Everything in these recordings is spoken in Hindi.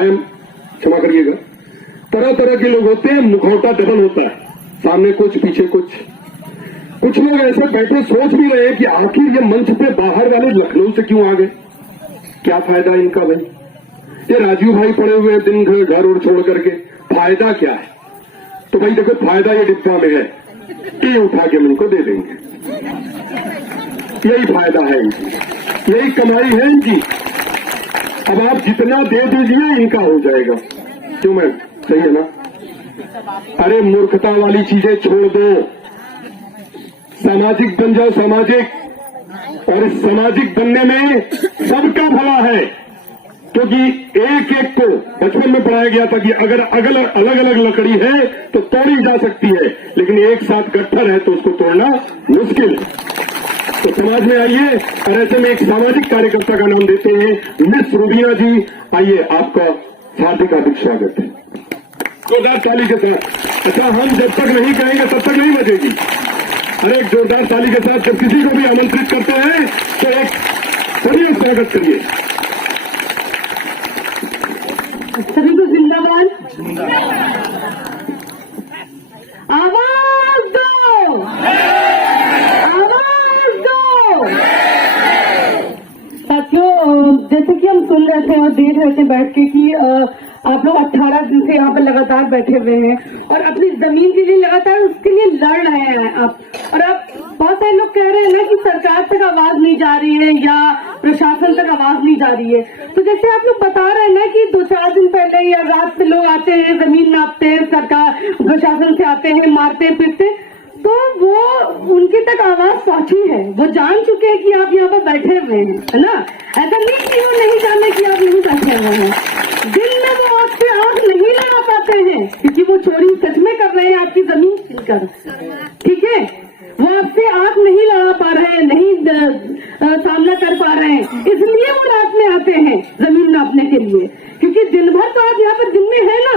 मैम क्षमा करिएगा, तरह तरह के लोग होते हैं, मुखौटा डबल होता है, सामने कुछ पीछे कुछ। कुछ लोग ऐसे बैठे सोच भी रहे हैं कि आखिर ये मंच पे बाहर वाले लखनऊ से क्यों आ गए, क्या फायदा इनका भाई। ये राजीव भाई पड़े हुए दिन घर और छोड़ करके, फायदा क्या है। तो भाई देखो फायदा ये डिब्बा में है, ये उठा के इनको दे देंगे, यही फायदा है इनकी, यही कमाई है इनकी। अब आप जितना दे दीजिए इनका हो जाएगा, क्यों मैम, सही है ना। अरे मूर्खता वाली चीजें छोड़ दो, सामाजिक बन जाओ, सामाजिक। और इस सामाजिक बनने में सबका भला है, क्योंकि एक एक को बचपन में पढ़ाया गया था कि अगर अलग अलग लकड़ी है तो तोड़ी जा सकती है, लेकिन एक साथ गट्ठर है तो उसको तोड़ना मुश्किल। तो समाज में आइए, और ऐसे में एक सामाजिक कार्यकर्ता का नाम देते हैं मिस रूबीना जी। आइए, आपका हार्दिक हार्दिक स्वागत है, जोरदार ताली के साथ। अच्छा, हम जब तक नहीं कहेंगे तब तक नहीं बजेगी। अरे एक जोरदार ताली के साथ जब किसी को भी आमंत्रित करते हैं तो एक बढ़िया स्वागत करिए। सभी को जिंदाबाद, आवाज दो, आवाज दो। साथियों, जैसे कि हम सुन रहे थे और देख रहे थे बैठ के कि आप लोग 18 दिन से यहाँ पर लगातार बैठे हुए हैं और अपनी जमीन के लिए लगातार उसके लिए लड़ रहे हैं आप। और आप बहुत सारे लोग कह रहे हैं ना कि सरकार तक आवाज नहीं जा रही है या प्रशासन तक आवाज नहीं जा रही है। तो जैसे आप लोग बता रहे हैं ना कि 2-4 दिन पहले या रात से लोग आते हैं, जमीन नापते हैं, सरकार प्रशासन से आते हैं, मारते पीटते, तो वो उनकी तक आवाज पहुंची है, वो जान चुके हैं कि आप यहाँ पर बैठे हुए हैं, है ना। ऐसा नहीं कि वो नहीं जाने कि आप यहीं बैठे हुए हैं। दिन में वो आपसे आंख नहीं लगा पाते हैं क्योंकि वो चोरी सच में कर रहे हैं आपकी जमीन छीनकर, ठीक है। वो आपसे आंख नहीं लगा पा रहे हैं, नहीं सामना कर पा रहे हैं, इसलिए वो रात में आते हैं जमीन नापने के लिए। क्योंकि दिन भर तो आप यहाँ पर दिन में है ना,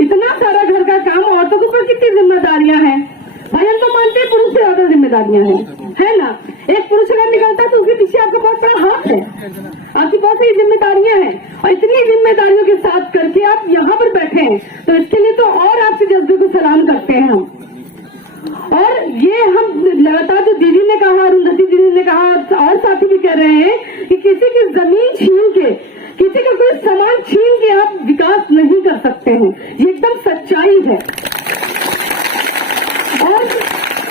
इतना सारा घर का काम, औरतों के ऊपर कितनी जिम्मेदारियां हैं भाई। हम तो मानते हैं पुरुष से ज्यादा जिम्मेदारियां हैं, है ना। एक पुरुष अगर निकलता है तो उसके पीछे आपका बहुत बड़ा हाथ है, आपकी बहुत सारी जिम्मेदारियां हैं। और इतनी जिम्मेदारियों के साथ करके आप यहाँ पर बैठे हैं, तो इसके लिए तो और आपसे जज्बे को सलाम करते हैं हम। और ये हम लगातार जो दीदी ने कहा, अरुंधति दीदी ने कहा और साथी भी कह रहे हैं कि किसी की जमीन छीन के, किसी का कोई सामान छीन के आप विकास नहीं कर सकते हैं, ये एकदम सच्चाई है। और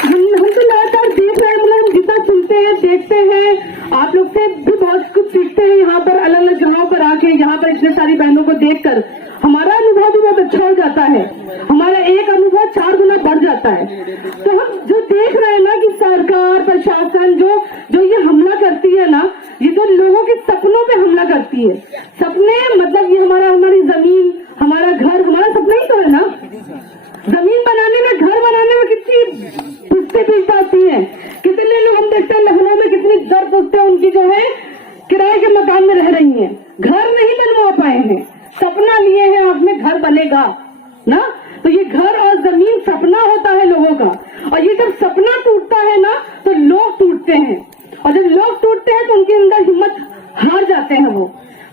हम तो लगातार देख रहे हैं, मतलब हम जितना सुनते हैं, देखते हैं, आप लोग से भी बहुत कुछ सीखते हैं। यहाँ पर अलग अलग जगहों पर आके, यहाँ पर इतने सारी बहनों को देखकर हमारा अनुभव भी बहुत अच्छा हो जाता है, हमारा एक अनुभव 4 गुना बढ़ जाता है। तो हम जो देख रहे हैं ना कि सरकार प्रशासन जो ये हमला करती है ना, ये जो लोगों के सपनों पे हमला करती है, सपने मतलब ये हमारी जमीन, हमारा घर, हमारा सपना ही तो है ना। जमीन बनाने में, घर बनाने में कितनी पुश्ते पीट आती है, कितने लोग हम देखते हैं लखनऊ में कितनी दर पुश्ते उनकी जो है किराए के मकान में रह रही हैं, घर नहीं बनवा पाए हैं, सपना लिए हैं आंख में घर बनेगा ना। तो ये घर और जमीन सपना होता है लोगों का, और ये जब सपना टूटता है ना तो लोग टूटते हैं, और जब लोग टूटते हैं तो उनके अंदर हिम्मत हार जाते हैं वो।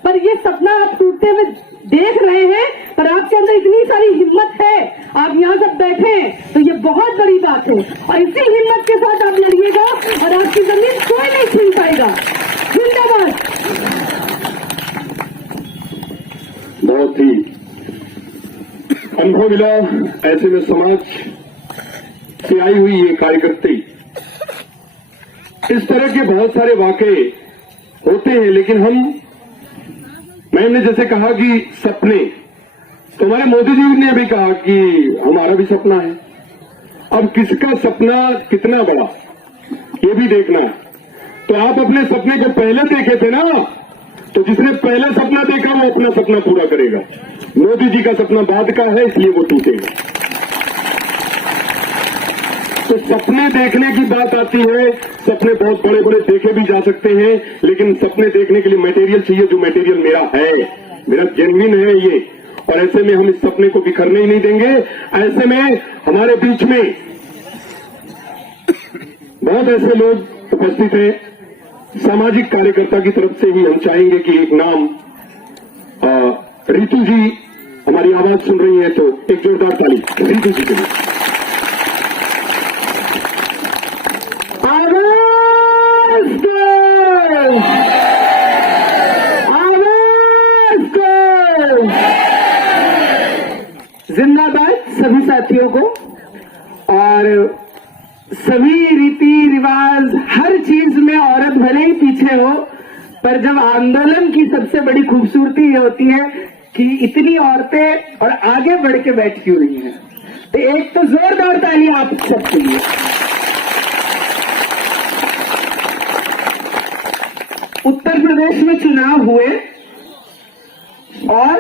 पर ये सपना आप टूटते हुए देख रहे हैं, पर आपके अंदर इतनी सारी हिम्मत है, आप यहाँ सब बैठे हैं, तो ये बहुत बड़ी बात है। और इसी हिम्मत के साथ आप लड़िएगा और आपकी जमीन कोई नहीं छीन पाएगा। जिंदाबाद। बहुत ही अनुभव मिला, ऐसे में समाज से आई हुई ये कार्यकर्ती, इस तरह के बहुत सारे वाकये होते हैं। लेकिन मैंने जैसे कहा कि सपने, तो हमारे मोदी जी ने भी कहा कि हमारा भी सपना है। अब किसका सपना कितना बड़ा ये भी देखना है। तो आप अपने सपने को पहले देखे थे ना, तो जिसने पहले सपना देखा वो अपना सपना पूरा करेगा। मोदी जी का सपना बाद का है, इसलिए वो टूटेगा। तो सपने देखने की बात आती है, सपने बहुत बड़े बड़े देखे भी जा सकते हैं, लेकिन सपने देखने के लिए मटेरियल चाहिए, जो मटेरियल मेरा है, मेरा जेन्युइन है ये। और ऐसे में हम इस सपने को बिखरने ही नहीं देंगे। ऐसे में हमारे बीच में बहुत ऐसे लोग उपस्थित हैं, सामाजिक कार्यकर्ता की तरफ से ही हम चाहेंगे कि एक नाम रितु जी हमारी आवाज सुन रही है तो एक जोरदार ताली रितु जी के लिए। आवाज दो, आवाज दो। जिंदाबाद सभी साथियों को। और सभी रीति रिवाज हर चीज में औरत भले ही पीछे हो, पर जब आंदोलन की सबसे बड़ी खूबसूरती ये होती है कि इतनी औरतें और आगे बढ़ के बैठी हुई हैं। तो एक तो जोरदार ताली आप सबके लिए। उत्तर प्रदेश में चुनाव हुए और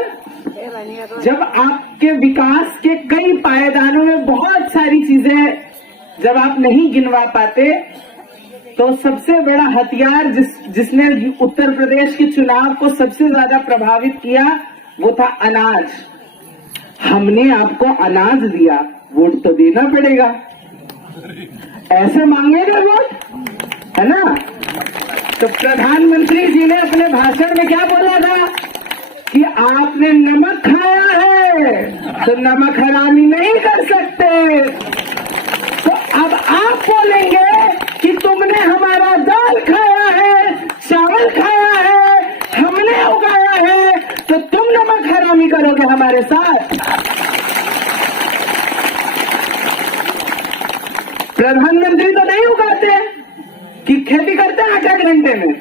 जब आपके विकास के कई पायदानों में बहुत सारी चीजें जब आप नहीं गिनवा पाते, तो सबसे बड़ा हथियार जिसने उत्तर प्रदेश के चुनाव को सबसे ज्यादा प्रभावित किया वो था अनाज। हमने आपको अनाज दिया, वोट तो देना पड़ेगा, ऐसे मांगेगा वोट, है ना। तो प्रधानमंत्री जी ने अपने भाषण में क्या बोला था कि आपने नमक खाया है तो नमक हरामी नहीं कर सकते। तो अब आप बोलेंगे कि तुमने हमारा दाल खाया है, चावल खाया है, हमने उगाया है, तो तुम नमक हरामी करोगे हमारे साथ। प्रधानमंत्री तो नहीं उगाते कि खेती करते हैं 8-8 घंटे में,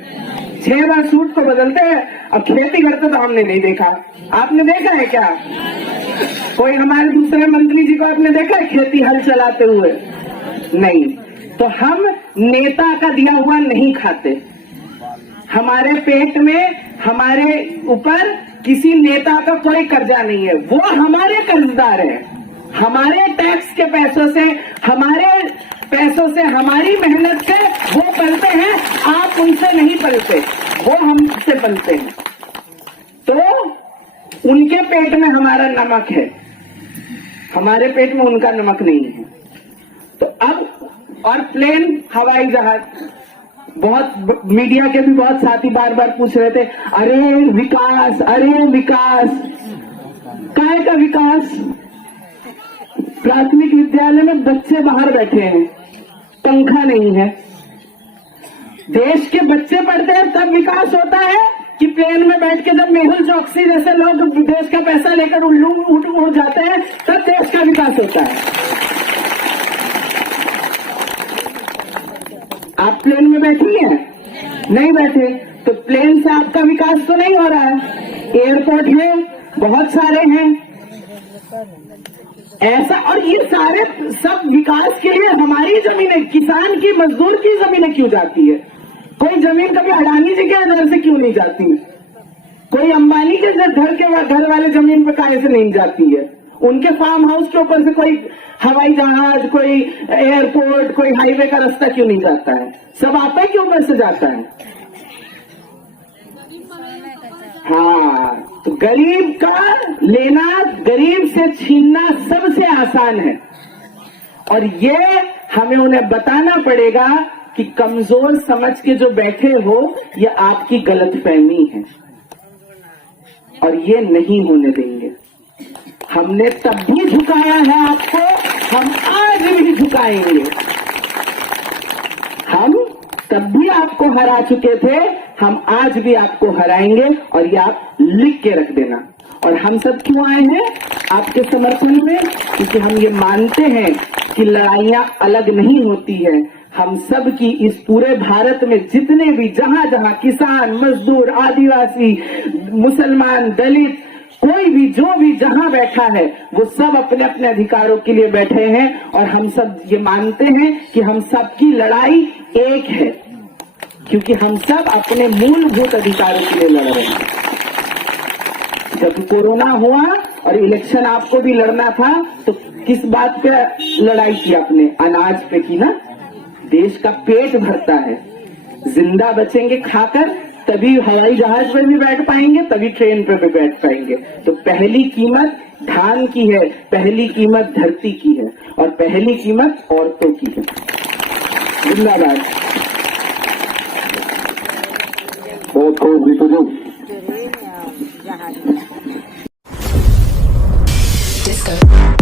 6 बार सूट को बदलते हैं। अब खेती करते तो हमने नहीं देखा। आपने देखा है क्या? कोई हमारे दूसरे मंत्री जी को आपने देखा है खेती हल चलाते हुए? नहीं। तो हम नेता का दिया हुआ नहीं खाते। हमारे पेट में, हमारे ऊपर किसी नेता का कोई कर्जा नहीं है, वो हमारे कर्जदार है। हमारे टैक्स के पैसों से, हमारे पैसों से, हमारी मेहनत से वो पलते हैं। आप उनसे नहीं पलते, वो हमसे पलते हैं। तो उनके पेट में हमारा नमक है, हमारे पेट में उनका नमक नहीं है। तो अब और प्लेन, हवाई जहाज, बहुत मीडिया के भी बहुत साथी बार बार पूछ रहे थे, अरे विकास, अरे विकास, काय का विकास? प्राथमिक विद्यालय में बच्चे बाहर बैठे हैं, पंखा नहीं है। देश के बच्चे पढ़ते हैं तब विकास होता है कि प्लेन में बैठ के जब मेहुल चौकसी जैसे लोग देश का पैसा लेकर उल्लू उड़ जाते हैं तब देश का विकास होता है। आप प्लेन में बैठी हैं? नहीं बैठे, तो प्लेन से आपका विकास तो नहीं हो रहा है। एयरपोर्ट है, बहुत सारे हैं ऐसा। और ये सारे सब विकास के लिए हमारी जमीनें, किसान की, मजदूर की जमीनें क्यों जाती है? कोई जमीन कभी अडानी जी के घर से क्यों नहीं जाती है? कोई अंबानी के घर वाले जमीन पे काहे से नहीं जाती है? उनके फार्म हाउस के ऊपर से कोई हवाई जहाज, कोई एयरपोर्ट, कोई हाईवे का रास्ता क्यों नहीं जाता है? सब आप ही के ऊपर से जाता है। हाँ, तो गरीब का लेना, गरीब से छीनना सबसे आसान है। और ये हमें उन्हें बताना पड़ेगा कि कमजोर समझ के जो बैठे हो, ये आपकी गलतफहमी है और ये नहीं होने देंगे। हमने तब भी झुकाया है आपको, हम आज भी झुकाएंगे। हम तब भी आपको हरा चुके थे, हम आज भी आपको हराएंगे। और ये आप लिख के रख देना। और हम सब क्यों आए हैं आपके समर्थन में? क्योंकि हम ये मानते हैं कि लड़ाइयां अलग नहीं होती है। हम सब की इस पूरे भारत में जितने भी, जहां जहां किसान, मजदूर, आदिवासी, मुसलमान, दलित, कोई भी, जो भी जहां बैठा है, वो सब अपने अपने अधिकारों के लिए बैठे हैं। और हम सब ये मानते हैं कि हम सबकी लड़ाई एक है, क्योंकि हम सब अपने मूलभूत अधिकारों के लिए लड़ रहे हैं। जब कोरोना हुआ और इलेक्शन आपको भी लड़ना था, तो किस बात पे लड़ाई की आपने? अनाज पे की ना। देश का पेट भरता है, जिंदा बचेंगे खाकर, तभी हवाई जहाज पे भी बैठ पाएंगे, तभी ट्रेन पे भी बैठ पाएंगे। तो पहली कीमत धान की है, पहली कीमत धरती की है, और पहली कीमत औरतों की है। जिंदाबाद। बहुत खूब रितु जी। Sir.